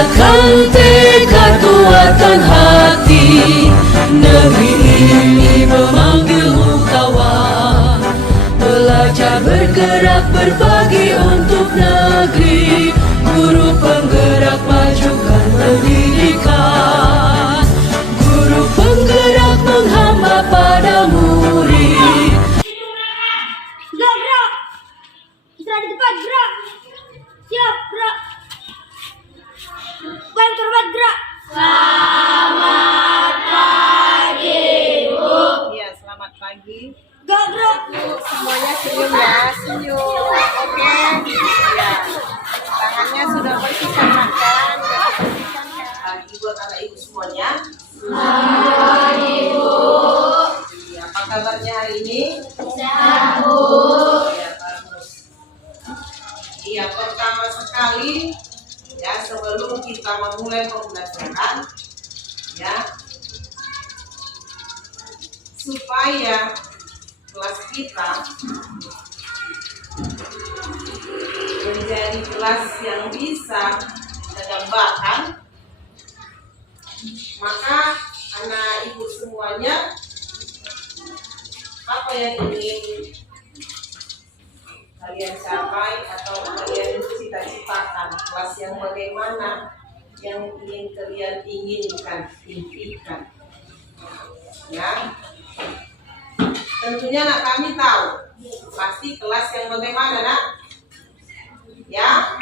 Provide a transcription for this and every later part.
kuatkan tekad, kuatkan hati. Negeri ini memanggilmu kawan. Belajar bergerak berbagi untuk negeri. Guru penggerak majukan pendidikan. Guru penggerak menghamba pada murid. Gerak, gerak. Istirahat di depan, gerak. Siap, gerak. Bukan terbat, gerak. Selamat pagi, Bu. Iya, selamat pagi. Gerak. Semuanya senyum ya, senyum. Oke. Ya. Tangannya sudah bersihkan makan, bersihkan pagi buat anak ibu semuanya. Selamat Ibu. Iya, apa kabarnya hari ini? Sehat, Bu. Iya, bagus. Iya, pertama sekali ya, sebelum kita memulai pembelajaran ya, supaya kelas kita menjadi kelas yang bisa mengembangkan, maka anak ibu semuanya apa yang ingin kalian capai atau kalian cita-citakan, kelas yang bagaimana yang ingin kalian inginkan, impikan ya. Tentunya nak kami tahu pasti kelas yang bagaimana nak ya.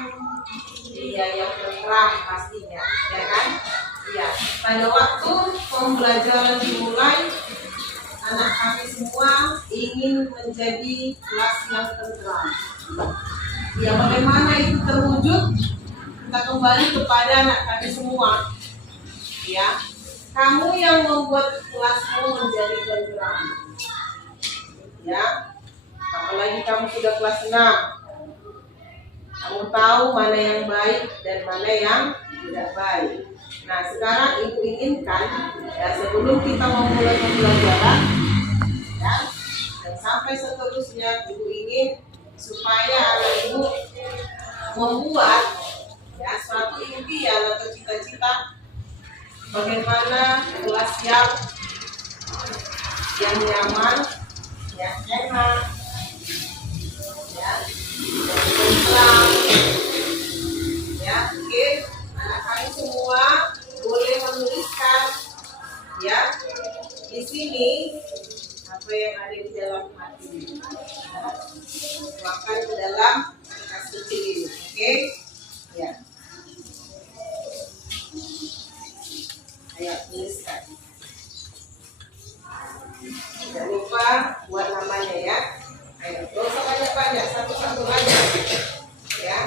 Iya, yang tenteram pastinya ya kan. Iya, pada waktu pembelajaran dimulai, anak kami semua ingin menjadi kelas yang tenteram. Ya, bagaimana itu terwujud? Kita kembali kepada anak kami semua. Ya, kamu yang membuat kelasmu menjadi tenteram. Ya, apalagi kamu sudah kelas 6. Kamu tahu mana yang baik dan mana yang tidak baik. Nah, sekarang ibu inginkan ya, sebelum kita memulai pembelajaran ya, dan sampai seterusnya, ibu ingin supaya anak ibu membuat ya suatu impian atau cita-cita bagaimana kelas yang nyaman, yang enak, ya, yang tenang, ya. Oke, anak kami semua boleh menuliskan ya di sini apa yang ada di dalam hati. Tuangkan ke dalam kertas kecil ini, oke? Ya. Ayo tuliskan. Jangan lupa buat namanya ya. Ayo, gak usah banyak-banyak, satu-satu aja ya.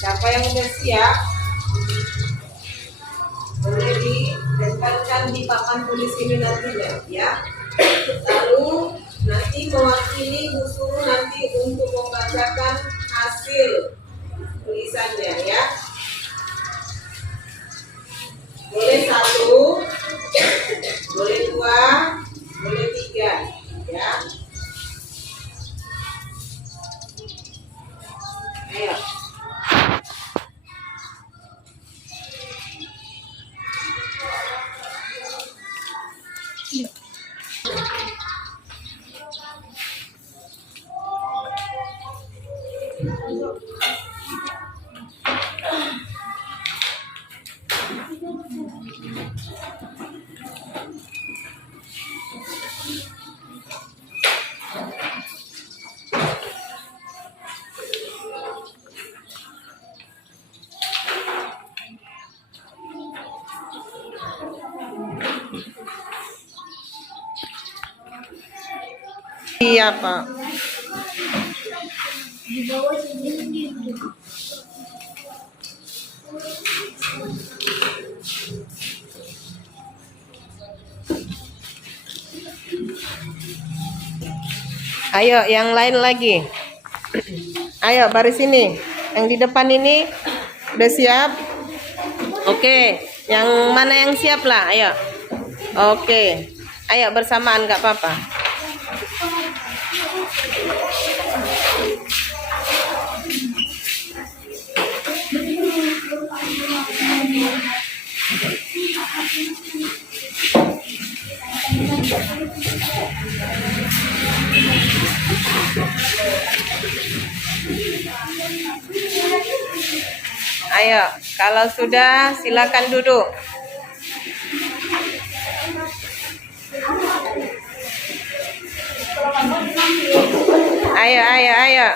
Siapa yang udah siap boleh ditempelkan di papan tulis ini nantinya ya. Lalu nanti mewakili Bu Suruh nanti untuk membacakan hasil tulisannya ya. Boleh 1, boleh 2, boleh 3 ya. Ayo. Iya Pak. Di bawah sini. Ayo yang lain lagi. Ayo baris ini. Yang di depan ini udah siap? Oke, yang mana yang siap lah? Ayo. Oke. Ayo bersamaan nggak apa-apa. Ayo, kalau sudah silakan duduk. Ayo.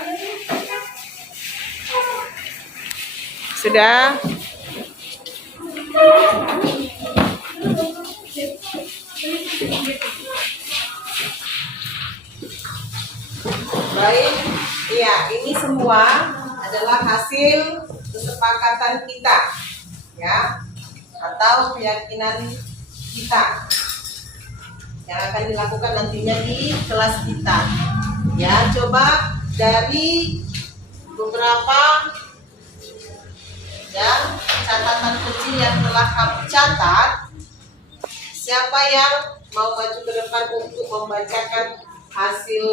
Sudah? Baik, iya, ini semua adalah hasil kesepakatan kita, ya, atau keyakinan kita yang akan dilakukan nantinya di kelas kita. Ya, coba dari beberapa ya catatan kecil yang telah kamu catat, siapa yang mau maju ke depan untuk membacakan hasil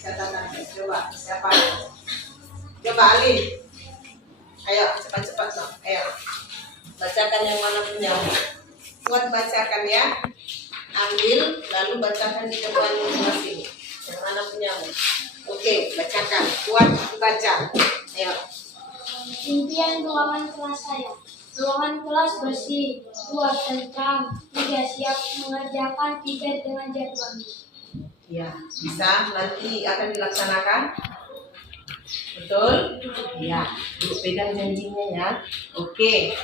catatan? Coba siapa? Coba Ali. Ayo cepat-cepat dong. Ayo bacakan yang mana punya. Kuat bacakan ya. Ambil lalu bacakan di depan kelas ini. Yang mana punya? Oke, bacakan. Kuat baca. Ayo. Impian ruangan kelas saya. Ruangan kelas bersih, 2 tentram, 3 siap mengerjakan, 3 dengan jadwalnya. Ya, bisa nanti akan dilaksanakan. Betul? Ya, pegang janjinya ya. Oke.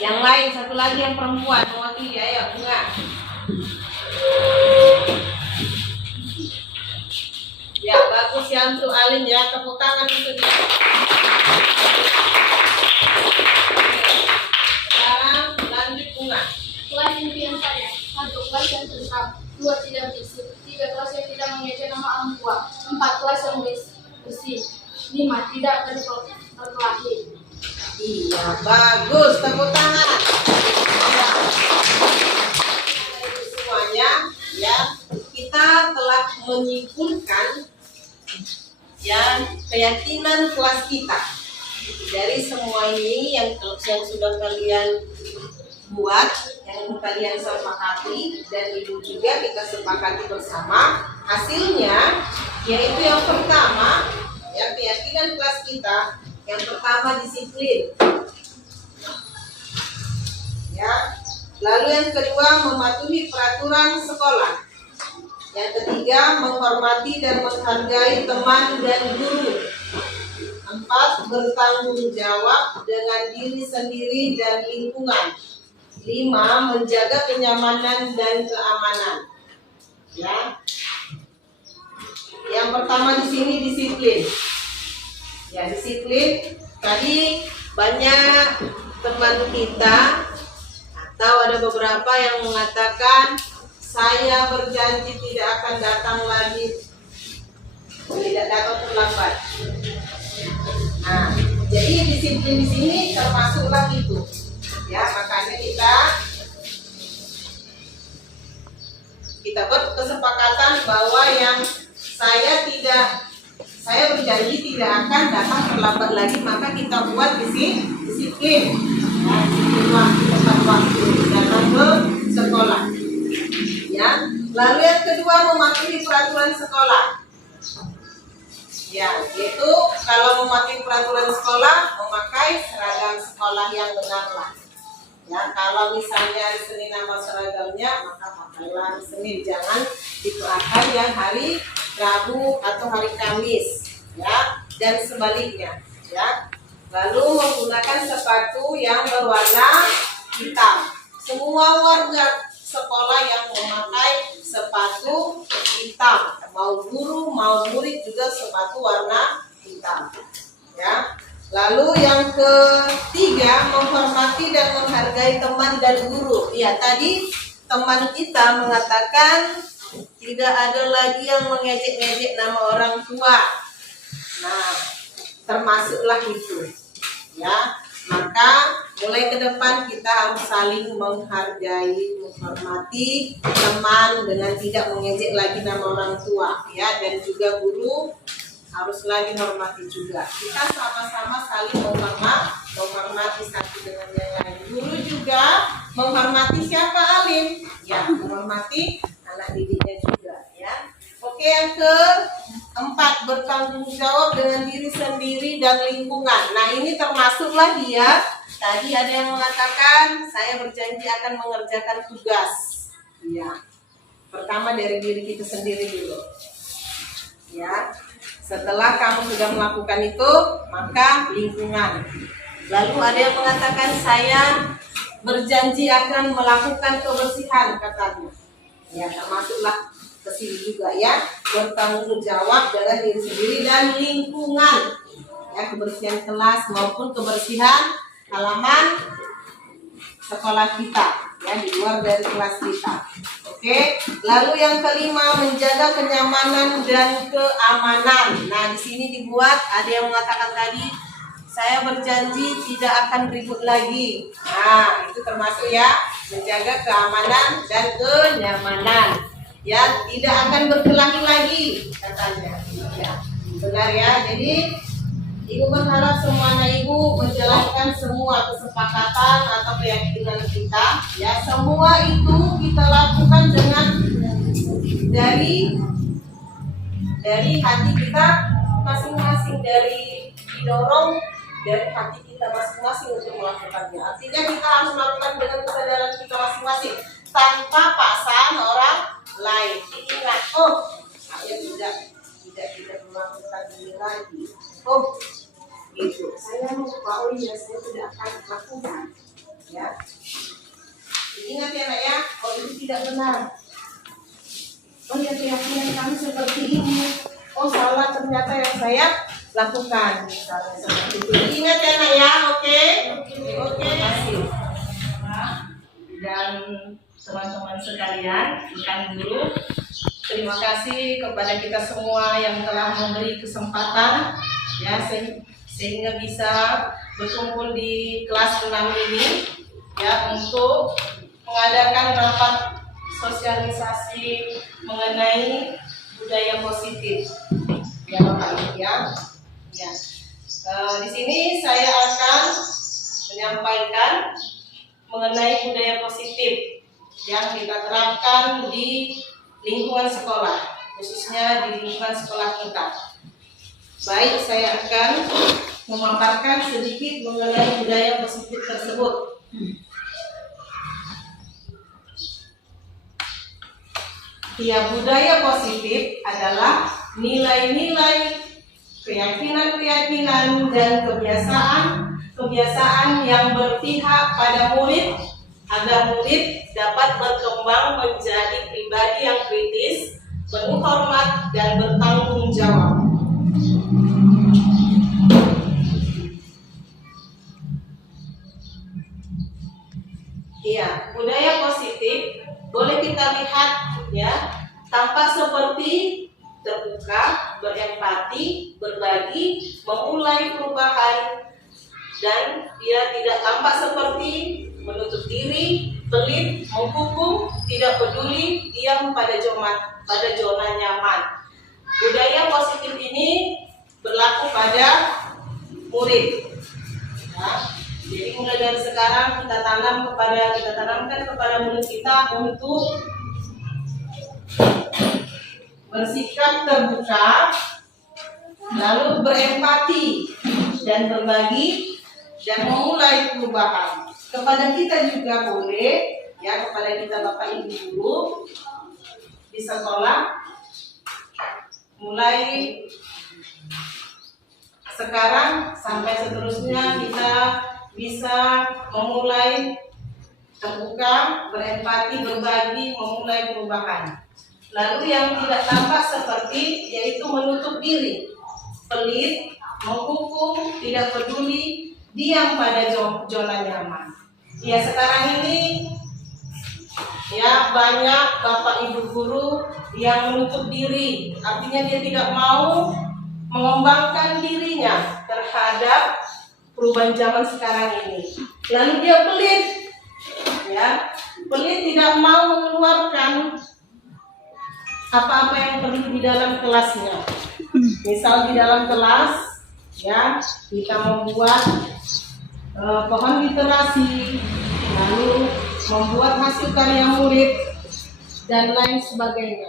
Yang lain satu lagi yang perempuan mewakili. Ayo, Bunga. Ya, bagus ya untuk Alin ya. Tepuk tangan untuk dia. Sekarang lanjut Bunga. Kelas impian saya, 1 kelas yang tentram, 2 tidak bersih, 3 kelas yang tidak mengejar nama orang tua, 4 kelas yang bersih, 5 tidak berkelahi. Iya, bagus. Tepuk tangan. Ya. Semuanya ya, kita telah menyimpulkan ya keyakinan kelas kita dari semua ini yang sudah kalian buat, yang kalian sepakati, dan ibu juga kita sepakati bersama. Hasilnya yaitu yang pertama ya, keyakinan kelas kita yang pertama disiplin ya, lalu yang kedua mematuhi peraturan sekolah, yang ketiga menghormati dan menghargai teman dan guru, 4 bertanggung jawab dengan diri sendiri dan lingkungan, 5 menjaga kenyamanan dan keamanan ya. Yang pertama di sini disiplin. Ya, disiplin. Tadi banyak teman kita atau ada beberapa yang mengatakan saya berjanji tidak akan datang lagi, tidak datang terlambat. Nah, jadi disiplin di sini termasuklah itu. Ya, makanya kita buat kesepakatan bahwa yang saya berjanji tidak akan datang terlambat lagi, maka kita buat di sini disiplin. Nah, disiplin waktu, tepat waktu datang ke sekolah. Ya, lalu yang kedua mematuhi peraturan sekolah. Ya, yaitu kalau mematuhi peraturan sekolah, memakai seragam sekolah yang benar lah. Ya, kalau misalnya hari Senin nama seragamnya, maka pakailah hari Senin, jangan dipakai yang hari Rabu atau hari Kamis, ya, dan sebaliknya, ya. Lalu menggunakan sepatu yang berwarna hitam. Semua warga sekolah yang memakai sepatu hitam. Mau guru, mau murid juga sepatu warna hitam. Ya. Lalu yang ketiga, menghormati dan menghargai teman dan guru. Ya, tadi teman kita mengatakan tidak ada lagi yang mengejek-ngejek nama orang tua. Nah, termasuklah itu. Ya, maka mulai ke depan kita harus saling menghargai, menghormati teman dengan tidak mengejek lagi nama orang tua. Ya, dan juga guru harus lagi hormati juga. Kita sama-sama saling menghormati satu dengan yang lain. Guru juga menghormati siapa, Alim? Ya, menghormati anak didiknya juga. Ya. Oke, yang keempat, bertanggung jawab dengan diri sendiri dan lingkungan. Nah, ini termasuk lagi ya. Tadi ada yang mengatakan saya berjanji akan mengerjakan tugas. Ya. Pertama dari diri kita sendiri dulu. Ya. Setelah kamu sudah melakukan itu, maka lingkungan. Lalu ada yang mengatakan saya berjanji akan melakukan kebersihan katanya. Ya, termasuklah ke sini juga ya. Bertanggung jawab dengan diri sendiri dan lingkungan. Ya, kebersihan kelas maupun kebersihan halaman sekolah kita, ya, di luar dari kelas kita. Oke, lalu yang kelima, menjaga kenyamanan dan keamanan. Nah, di sini dibuat, ada yang mengatakan tadi, saya berjanji tidak akan ribut lagi. Nah, itu termasuk ya, menjaga keamanan dan kenyamanan. Ya, tidak akan berkelahi lagi katanya. Ya, benar ya. Jadi Ibu berharap semua anak ibu menjalankan semua kesepakatan atau keyakinan kita. Ya, semua itu kita lakukan dengan dari hati kita masing-masing, dari didorong dari hati kita masing-masing untuk melakukannya. Artinya kita harus melakukan dengan kesadaran kita masing-masing tanpa paksaan orang lain. Ingat, saya tidak melakukan ini lagi. Gitu. Saya lupa, iya saya tidak akan lakukan. Ya. Ingat ya nak ya, itu tidak benar. Ya, keyakinan kami seperti ini. Salah ternyata yang saya lakukan. Misalnya seperti itu. Ingat ya nak ya, oke? Oke. Kasih. Dan teman-teman sekalian, rekan guru, terima kasih kepada kita semua yang telah memberi kesempatan ya sehingga bisa berkumpul di kelas 6 ini ya untuk mengadakan rapat sosialisasi mengenai budaya positif ya Bapak Ibu ya. Di sini saya akan menyampaikan mengenai budaya positif yang kita terapkan di lingkungan sekolah, khususnya di lingkungan sekolah kita. Baik, saya akan memaparkan sedikit mengenai budaya positif tersebut. Ya, budaya positif adalah nilai-nilai, keyakinan-keyakinan, dan kebiasaan yang berpihak pada murid agar murid dapat berkembang menjadi pribadi yang kritis, penuh hormat, dan bertanggung jawab. Iya, budaya positif boleh kita lihat ya, tampak seperti terbuka, berempati, berbagi, memulai perubahan, dan dia tidak tampak seperti menutup diri, pelit, menghukum, tidak peduli, diam pada zona nyaman. Budaya positif ini berlaku pada murid. Ya. Jadi mulai dari sekarang kita tanamkan kepada murid kita untuk bersikap terbuka, lalu berempati dan berbagi dan memulai perubahan. Kepada kita juga boleh, ya, kepada kita Bapak Ibu guru di sekolah, mulai sekarang sampai seterusnya kita bisa memulai terbuka, berempati, berbagi, memulai perubahan. Lalu yang tidak tampak seperti yaitu menutup diri, pelit, menghukum, tidak peduli, diam pada zona nyaman. Ya, sekarang ini ya banyak bapak ibu guru yang menutup diri, artinya dia tidak mau mengembangkan dirinya terhadap perubahan zaman sekarang ini. Lalu dia pelit, ya, pelit tidak mau mengeluarkan apa-apa yang perlu di dalam kelasnya. Misal di dalam kelas, ya, kita membuat pohon literasi, lalu membuat hasil karya murid dan lain sebagainya.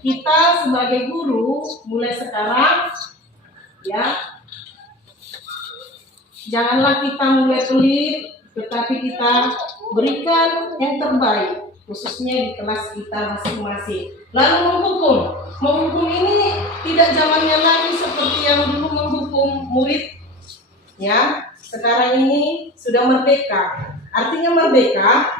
Kita sebagai guru mulai sekarang, ya, janganlah kita mulai pelit, tetapi kita berikan yang terbaik, khususnya di kelas kita masing-masing. Lalu menghukum ini tidak zamannya lagi seperti yang dulu menghukum murid, ya. Sekarang ini sudah merdeka. Artinya merdeka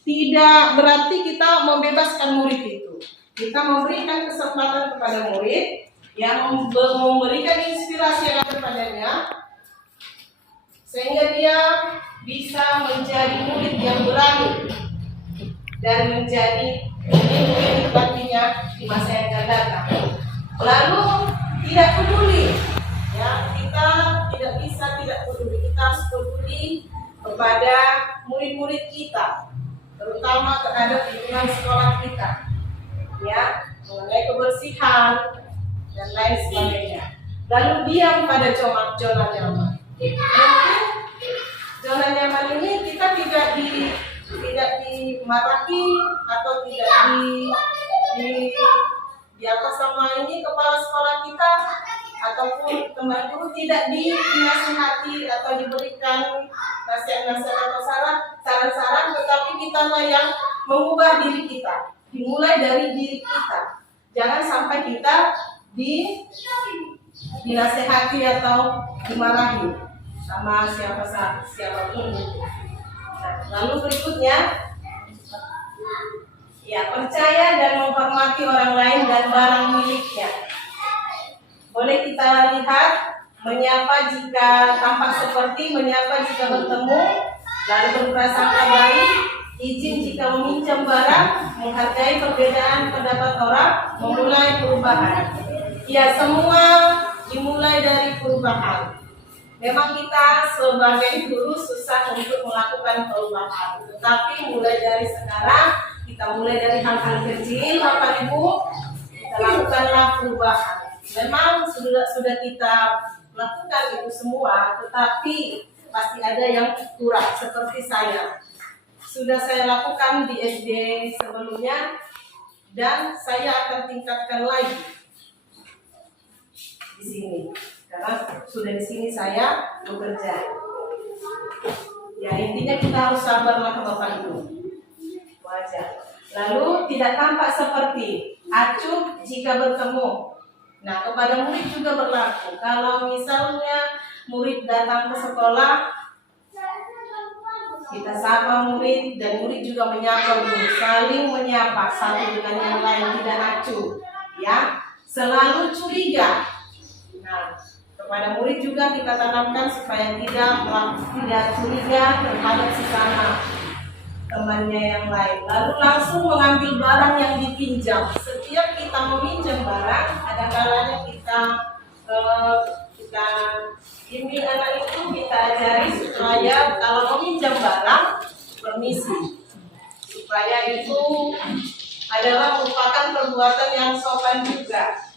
tidak berarti kita membebaskan murid itu. Kita memberikan kesempatan kepada murid yang memberikan inspirasi yang ada kepadanya, sehingga dia bisa menjadi murid yang berani dan menjadi murid nantinya di masa yang akan datang. Lalu tidak peduli, ya, kita tidak bisa tidak peduli. Kita harus peduli kepada murid-murid kita, terutama terhadap lingkungan sekolah kita, ya, mengenai kebersihan dan lain sebagainya. Lalu diam pada zona nyaman. Zona nyaman ini kita tidak dimarahi atau tidak di atas sama ini kepala sekolah kita ataupun teman guru tidak dinasihati atau diberikan nasihat-nasihat atau saran-saran, tetapi kita yang mengubah diri kita, dimulai dari diri kita. Jangan sampai kita dinasihati atau dimarahi sama siapapun. Lalu berikutnya, ya, percaya dan menghormati orang lain dan barang miliknya. Boleh kita lihat, menyapa jika tampak seperti, menyapa jika bertemu, lalu berprasangka baik, izin jika meminjam barang, menghargai perbedaan pendapat orang, memulai perubahan. Ya, semua dimulai dari perubahan. Memang kita sebagai guru susah untuk melakukan perubahan, tetapi mulai dari sekarang, kita mulai dari hal-hal kecil, Bapak Ibu, kita lakukanlah perubahan. Memang sudah kita lakukan itu semua, tetapi pasti ada yang kurang. Seperti sudah saya lakukan di SD sebelumnya, dan saya akan tingkatkan lagi di sini, karena sudah di sini saya bekerja. Ya, intinya kita harus sabarlah Bapak Ibu. Wajar. Lalu tidak tampak seperti, acuh jika bertemu. Nah, kepada murid juga berlaku. Kalau misalnya murid datang ke sekolah, kita sapa murid dan murid juga menyapa guru, saling menyapa satu dengan yang lain, tidak acuh, ya, selalu curiga. Nah, kepada murid juga kita tanamkan supaya tidak curiga terhadap sesama temannya yang lain. Lalu langsung mengambil barang yang dipinjam. Setiap kita meminjam barang, ada kalanya kita bimbing anak itu, kita ajari supaya kalau meminjam barang, permisi, supaya itu adalah merupakan perbuatan yang sopan juga.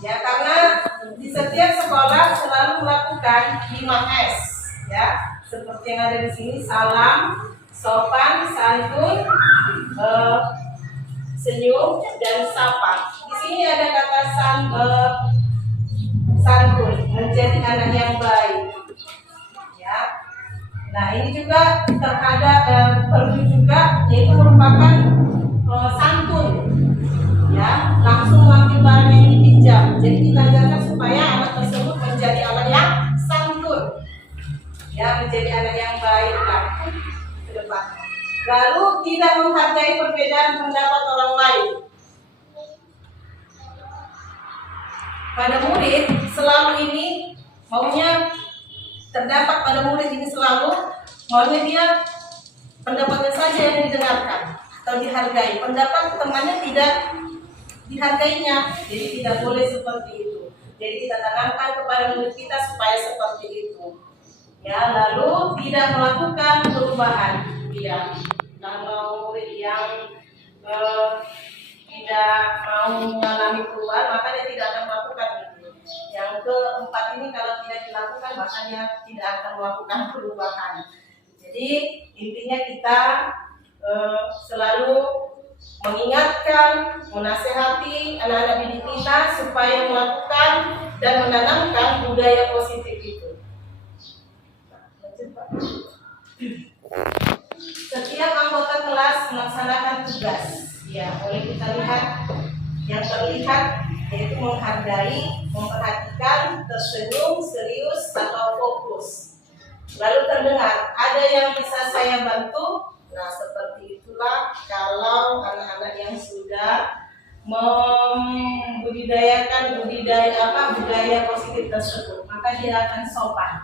Ya, karena di setiap sekolah selalu melakukan 5S, ya, seperti yang ada di sini: salam, sopan, santun, senyum, dan sapa. Di sini ada kata santun, menjadi anak yang baik. Ya, nah ini juga terhadap perlu juga, yaitu merupakan santun. Ya, langsung mengambil barang yang dipinjam. Jadi kita ajarkan supaya anak tersebut menjadi anak yang santun, ya, menjadi anak yang baik. Nah, depan. Lalu tidak menghargai perbedaan pendapat orang lain. Pada murid selalu ini maunya terdapat pada murid ini selalu maunya dia pendapatnya saja yang didengarkan atau dihargai. Pendapat temannya tidak dihargainya. Jadi tidak boleh seperti itu. Jadi kita tanamkan kepada murid kita supaya seperti itu. Ya, lalu tidak melakukan perubahan. Ya, kalau murid yang tidak mau mengalami perubahan, maka dia tidak akan melakukan itu. Yang keempat ini kalau tidak dilakukan, maka dia tidak akan melakukan perubahan. Jadi intinya kita selalu mengingatkan, menasehati anak-anak didik kita supaya melakukan dan menanamkan budaya positif itu. Setiap anggota kelas melaksanakan tugas. Ya, boleh kita lihat yang terlihat yaitu menghargai, memperhatikan, tersenyum, serius, atau fokus. Lalu terdengar, ada yang bisa saya bantu? Nah, seperti itulah kalau anak-anak yang sudah membudidayakan budaya positif tersebut, maka dia akan sopan.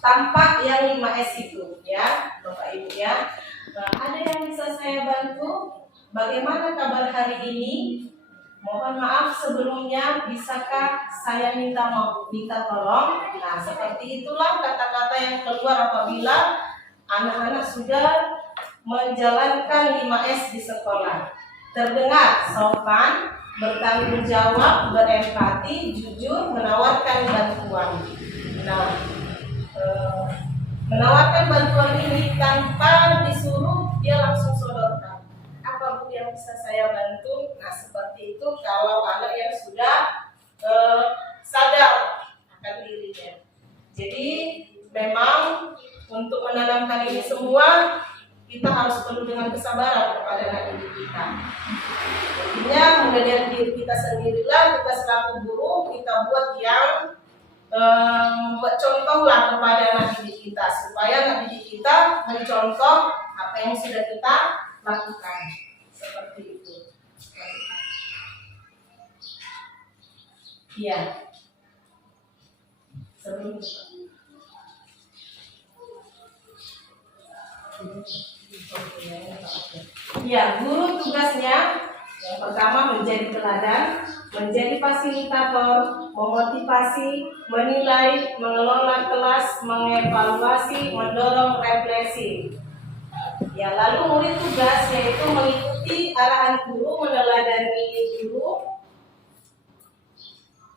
Tampak yang 5S itu, ya, Bapak Ibu ya. Nah, ada yang bisa saya bantu? Bagaimana kabar hari ini? Mohon maaf sebelumnya, bisakah saya minta tolong? Nah, seperti itulah kata-kata yang keluar apabila anak-anak sudah menjalankan 5S di sekolah. Terdengar, sopan, bertanggung jawab, berempati, jujur, menawarkan bantuan. Nah, menawarkan bantuan ini tanpa disuruh, dia langsung sodorkan. Apa Bu yang bisa saya bantu? Nah, seperti itu kalau anak yang sudah sadar akan dirinya. Jadi memang untuk menanamkan ini semua kita harus penuh dengan kesabaran kepada anak didik kita. Artinya mulai dari diri kita sendirilah, kita selaku guru kita buat yang buat contohlah kepada anak didik kita supaya anak didik kita mencontoh apa yang sudah kita lakukan. Seperti itu. Iya. Sebelum ya, guru tugasnya yang pertama menjadi teladan, menjadi fasilitator, memotivasi, menilai, mengelola kelas, mengevaluasi, mendorong refleksi. Ya, lalu murid tugas yaitu mengikuti arahan guru, meneladani guru,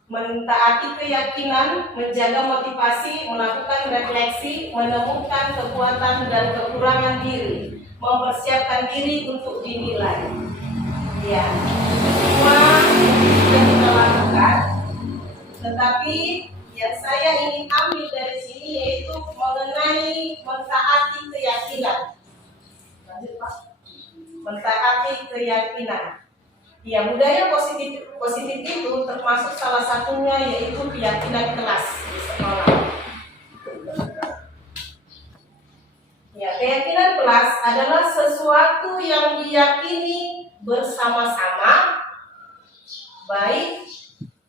mentaati keyakinan, menjaga motivasi, melakukan refleksi, menemukan kekuatan dan kekurangan diri, mempersiapkan diri untuk dinilai. Ya, semua yang kita lakukan, tetapi yang saya ingin ambil dari sini yaitu mengenai mentaati keyakinan. Lanjut Pak. Mentaati keyakinan. Ya, budaya positif itu termasuk salah satunya yaitu keyakinan kelas di sekolah. Ya, keyakinan kelas adalah sesuatu yang diyakini bersama-sama, baik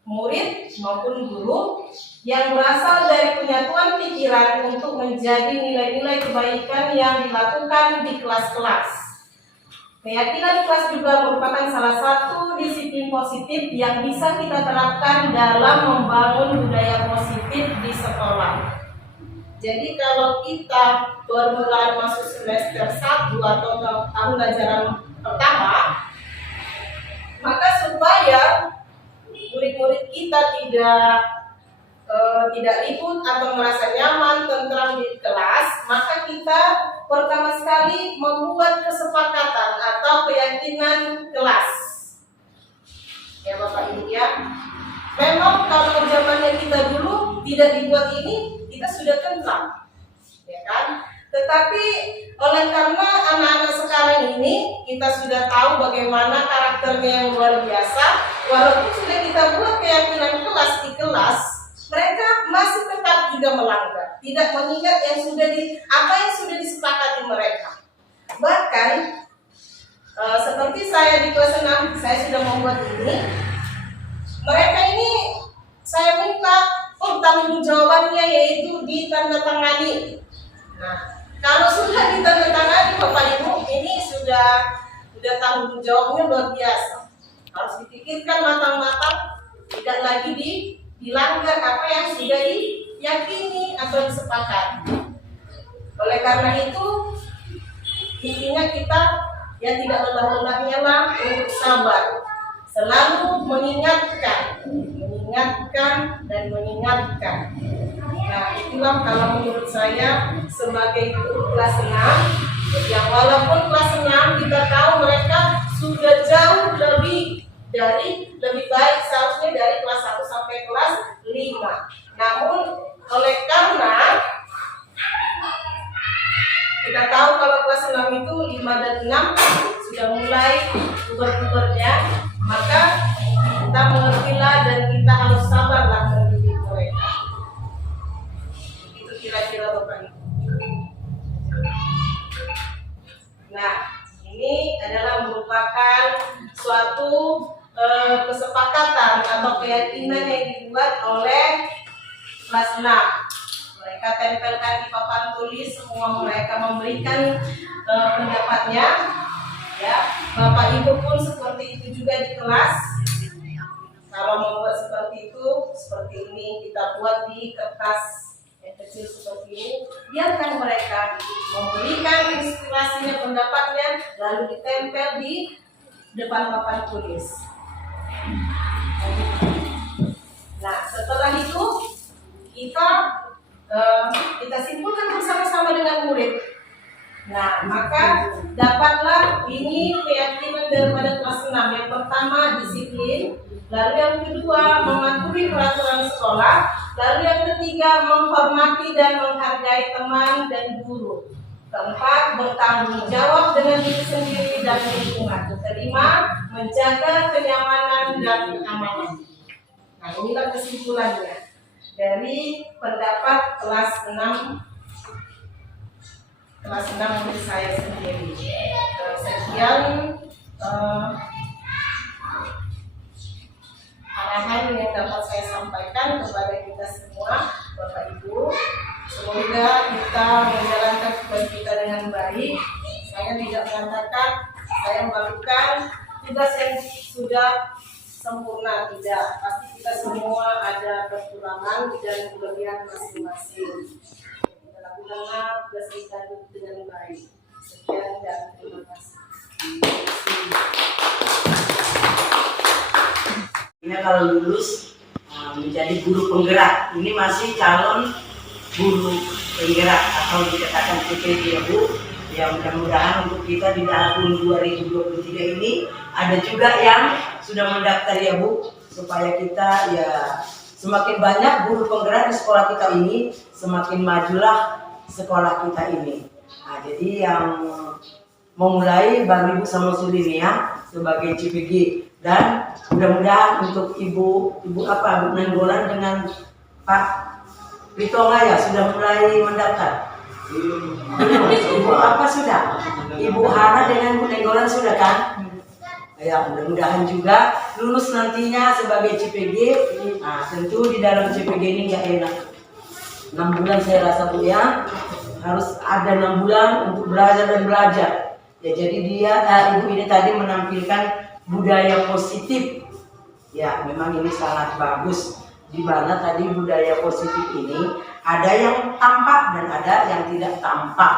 murid maupun guru, yang berasal dari penyatuan pikiran untuk menjadi nilai-nilai kebaikan yang dilakukan di kelas-kelas. Keyakinan kelas juga merupakan salah satu disiplin positif yang bisa kita terapkan dalam membangun budaya positif di sekolah. Jadi kalau kita permulaan masuk semester 1 atau tahun ajaran pertama, maka supaya murid-murid kita tidak ribut atau merasa nyaman, tentram di kelas, maka kita pertama sekali membuat kesepakatan atau keyakinan kelas. Ya Bapak Ibu ya. Memang kalau zamannya kita dulu tidak dibuat ini, kita sudah tentram, ya kan? Tetapi oleh karena anak-anak sekarang ini kita sudah tahu bagaimana karakternya yang luar biasa, walaupun sudah kita buat keyakinan kelas di kelas, mereka masih tetap juga melanggar, tidak mengingat apa yang sudah disepakati mereka. Bahkan seperti saya di kelas 6, saya sudah membuat ini. Mereka ini saya minta pertanggungjawabannya yaitu ditandatangani. Nah, kalau sudah ditandatangani Bapak Ibu, ini sudah tanggung jawabnya luar biasa. Harus dipikirkan matang-matang, tidak lagi dilanggar apa yang sudah diyakini atau disepakati. Oleh karena itu, intinya kita ya tidak lelah-lelahnya lah untuk sabar, selalu mengingatkan dan mengingatkan. Nah, itulah kalau menurut saya sebagai guru kelas 6, yang walaupun kelas 6 kita tahu mereka sudah jauh lebih baik seharusnya dari kelas 1 sampai kelas 5. Namun oleh karena kita tahu kalau kelas 6 itu 5 dan 6 sudah mulai puber-pubernya, maka kita mengertilah dan kita harus sabarlah mendidik mereka. Itu kira-kira Bapak Ibu. Nah, ini adalah merupakan suatu kesepakatan atau keyakinan yang dibuat oleh kelas 6. Mereka tempelkan di papan tulis, semua mereka memberikan pendapatnya. Ya, Bapak Ibu pun seperti itu juga di kelas. Kalau membuat seperti itu, seperti ini kita buat di kertas yang kecil seperti ini. Biarkan mereka memberikan inspirasinya, pendapatnya, lalu ditempel di depan papan tulis. Nah, setelah itu kita simpulkan bersama-sama dengan murid. Nah, maka dapatlah ini keyakinan daripada kelas 6. Yang pertama disiplin, lalu yang kedua mematuhi peraturan sekolah, lalu yang ketiga menghormati dan menghargai teman dan guru. Keempat, bertanggung jawab dengan diri sendiri dan lingkungan. Kelima, menjaga kenyamanan dan keamanan. Nah, inilah kesimpulannya dari pendapat kelas 6 menurut saya sendiri. Sekian arahan yang dapat saya sampaikan kepada kita semua, Bapak Ibu. Semoga kita menjalankan tugas kita dengan baik. Saya tidak mengatakan saya melakukan tugas yang sudah sempurna, tidak. Pasti kita semua ada kekurangan dan kelebihan masing-masing. Kita lakukanlah tugas kita dengan baik. Sekian dan terima kasih. Ini kalau lulus menjadi guru penggerak, ini masih calon guru penggerak atau dikatakan PPG ya Bu. Ya, mudah-mudahan untuk kita di tahun 2023 ini ada juga yang sudah mendaftar ya Bu, supaya kita ya semakin banyak guru penggerak di sekolah kita ini, semakin majulah sekolah kita ini. Nah, jadi yang memulai Bang Ibu sama Sulini ya sebagai CPG, dan mudah-mudahan untuk Ibu Nenggolan dengan Pak Ritonga ya sudah mulai mendaftar. Ibu apa sudah? Ibu Hana dengan Bu Nenggolan sudah kan? Ya, mudah-mudahan juga lulus nantinya sebagai CPG. Nah, tentu di dalam CPG ini nggak enak. 6 bulan saya rasa Bu ya, harus ada 6 bulan untuk belajar dan belajar. Ya, jadi Ibu ini tadi menampilkan budaya positif. Ya, memang ini sangat bagus. Di mana tadi budaya positif ini ada yang tampak dan ada yang tidak tampak.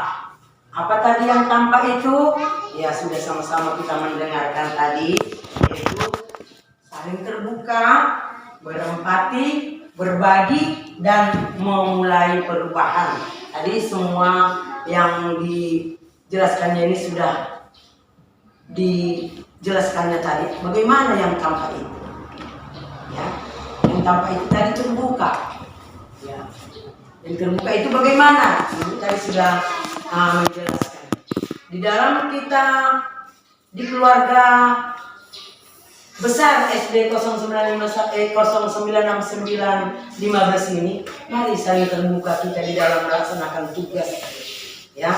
Apa tadi yang tampak itu? Ya, sudah sama-sama kita mendengarkan tadi, yaitu saling terbuka, berempati, berbagi, dan memulai perubahan. Tadi semua yang dijelaskannya ini sudah dijelaskannya tadi. Bagaimana yang tampak itu? Ya, yang tampak itu tadi terbuka. Ya, yang terbuka itu bagaimana? Ini tadi sudah menjelaskan. Di dalam kita di keluarga besar SD 096915 ini, mari saling terbuka kita di dalam melaksanakan tugas. Ya,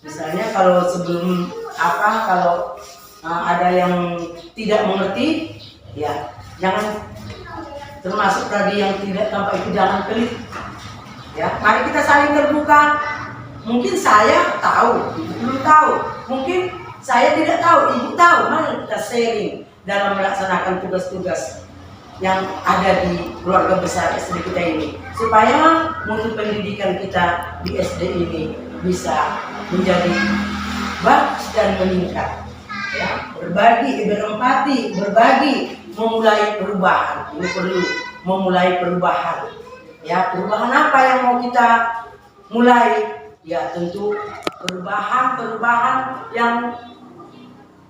misalnya kalau sebelum kalau ada yang tidak mengerti, ya jangan, termasuk tadi yang tidak tampak itu jangan pelit. Ya, mari kita saling terbuka. Mungkin saya tahu, ibu belum tahu. Mungkin saya tidak tahu, ibu tahu. Mari kita sharing dalam melaksanakan tugas-tugas yang ada di keluarga besar SD kita ini, supaya mutu pendidikan kita di SD ini bisa menjadi bagus dan meningkat. Ya, berbagi, berempati, berbagi, memulai perubahan. Ini perlu memulai perubahan. Ya, perubahan apa yang mau kita mulai? Ya, tentu perubahan yang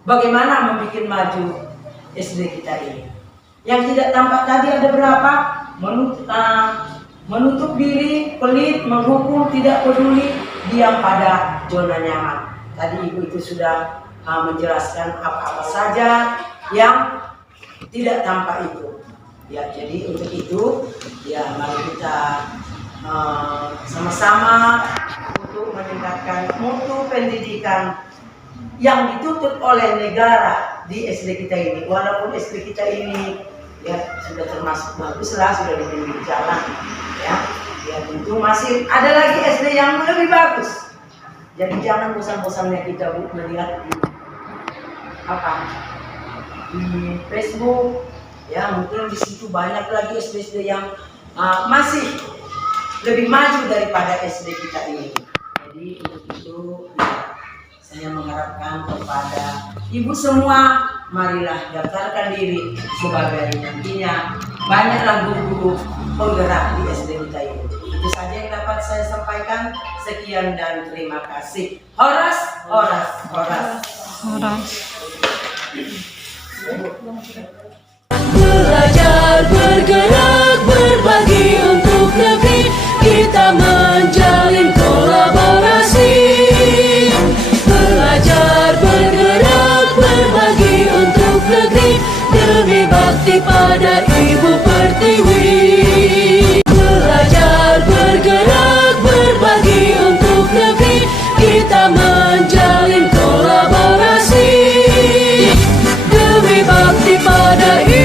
bagaimana membuat maju SD kita ini. Yang tidak tampak tadi ada berapa? Menutup diri, pelit, menghukum, tidak peduli, diam pada zona nyaman. Tadi ibu itu sudah menjelaskan apa-apa saja yang tidak tampak itu. Ya, jadi untuk itu, ya mari kita sama-sama untuk meningkatkan mutu pendidikan yang dituntut oleh negara di SD kita ini. Walaupun SD kita ini ya sudah termasuk bagus lah, sudah di pinggir jalan, ya tentu masih ada lagi SD yang lebih bagus. Jadi jangan bosan-bosannya kita melihat di Facebook, ya mungkin di situ banyak lagi SD yang masih lebih maju daripada SD kita ini. Jadi untuk itu ya, saya mengharapkan kepada ibu semua, marilah daftarkan diri sebagai nantinya banyaklah guru-guru penggerak di SD kita ini. Itu saja yang dapat saya sampaikan. Sekian dan terima kasih. Horas, horas, horas. Belajar, bergerak, berbagi untuk negeri, kita menjalin kolaborasi. Belajar, bergerak, berbagi untuk negeri, demi bakti pada Ibu Pertiwi. Belajar, bergerak, berbagi untuk negeri, kita menjalin kolaborasi, demi bakti pada Ibu